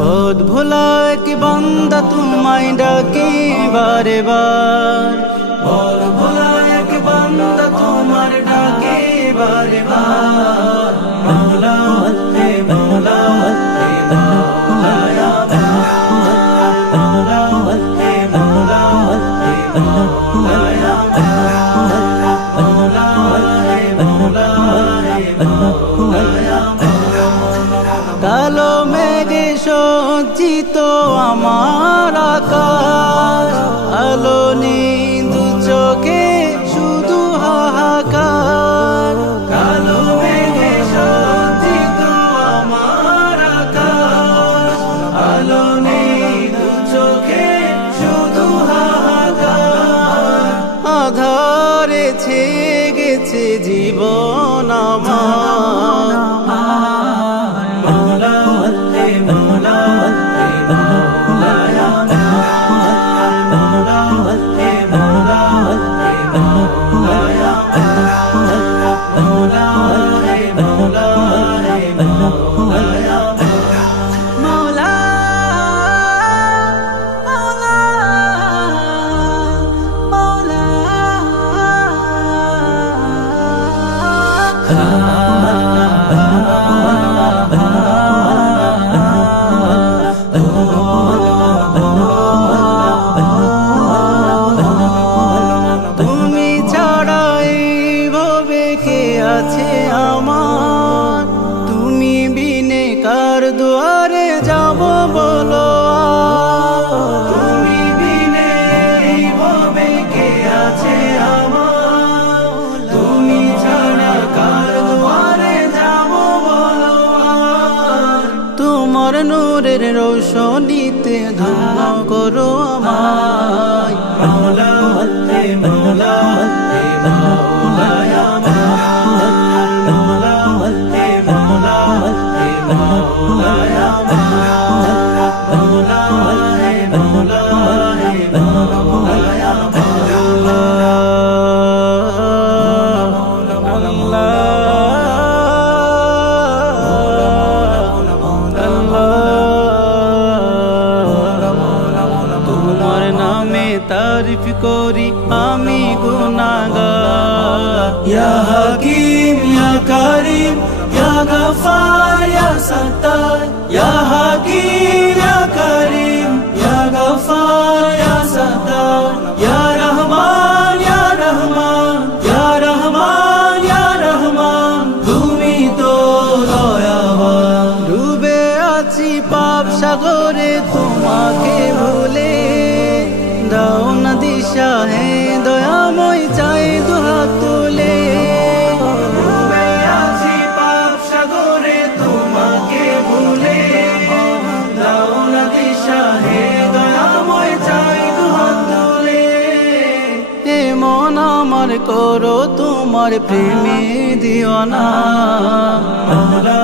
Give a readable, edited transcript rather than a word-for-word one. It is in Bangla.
পথ ভোলা এক বান্দা তোমায় ডাকে বারে বার, পথ ভোলা এক বান্দা তোমার ডাকে বারে বার। মওলা হে মওলা হে মওলা ইয়া মওলা হে মওলা হে মওলা ইয়া মওলা হে মওলা হে মওলা ইয়া। কালো মেঘে সজ্জিত আমার আকাশ, আলো নেই দু চোখে শুধু হাহাকার। কালো মেঘে সজ্জিত আমার আকাশ, আলো নেই দু চোখে শুধু হাহাকার। আধারে ছেয়ে গেছে জীবন আমার। মওলা হে মওলা হে মওলা ইয়া মওলা হে মওলা হে মওলা ইয়া মওলা হে মওলা হে মওলা ইয়া মওলা তুমি ছাড়া এইভাবে কে আছে আমার, তুমি বিনে কার দুয়ারে যাব বলো। তুমি বিনে এইভাবে কে আছে আমার, তুমি ছাড়া কার দুয়ারে যাব বলো। তোমার নূরের রোশনীতে ধন্য করো আমায়। মওলা হে মওলা হে মওলা ইয়া মওলা হে মওলা হে মওলা ইয়া মওলা হে মওলা হে মওলা ইয়া তোমার নামে তারিফ করি আমি গুনাহগার। ইয়া হাকিম ইয়া কারীম ইয়া গফার ইয়া সত্তার, ইয়া হাকিম ইয়া কারীম ইয়া গফার ইয়া সত্তার, ইয়া রহমান ইয়া রহমান ইয়া রহমান ইয়া রহমান, তুমি তো দয়াবান। ডুবে আছি পাপ সাগরে তোমাকে ভুলে, দাও না দিশা হে দয়াময় চাই দুহাত তুলে। ডুবে আছি পাপ সাগরে তোমাকে ভুলে, দাও না দিশা হে দয়াময় চাই দুহাত তুলে। হে মন আমার করো তোমার প্রেমে দিওয়ানা। মওলা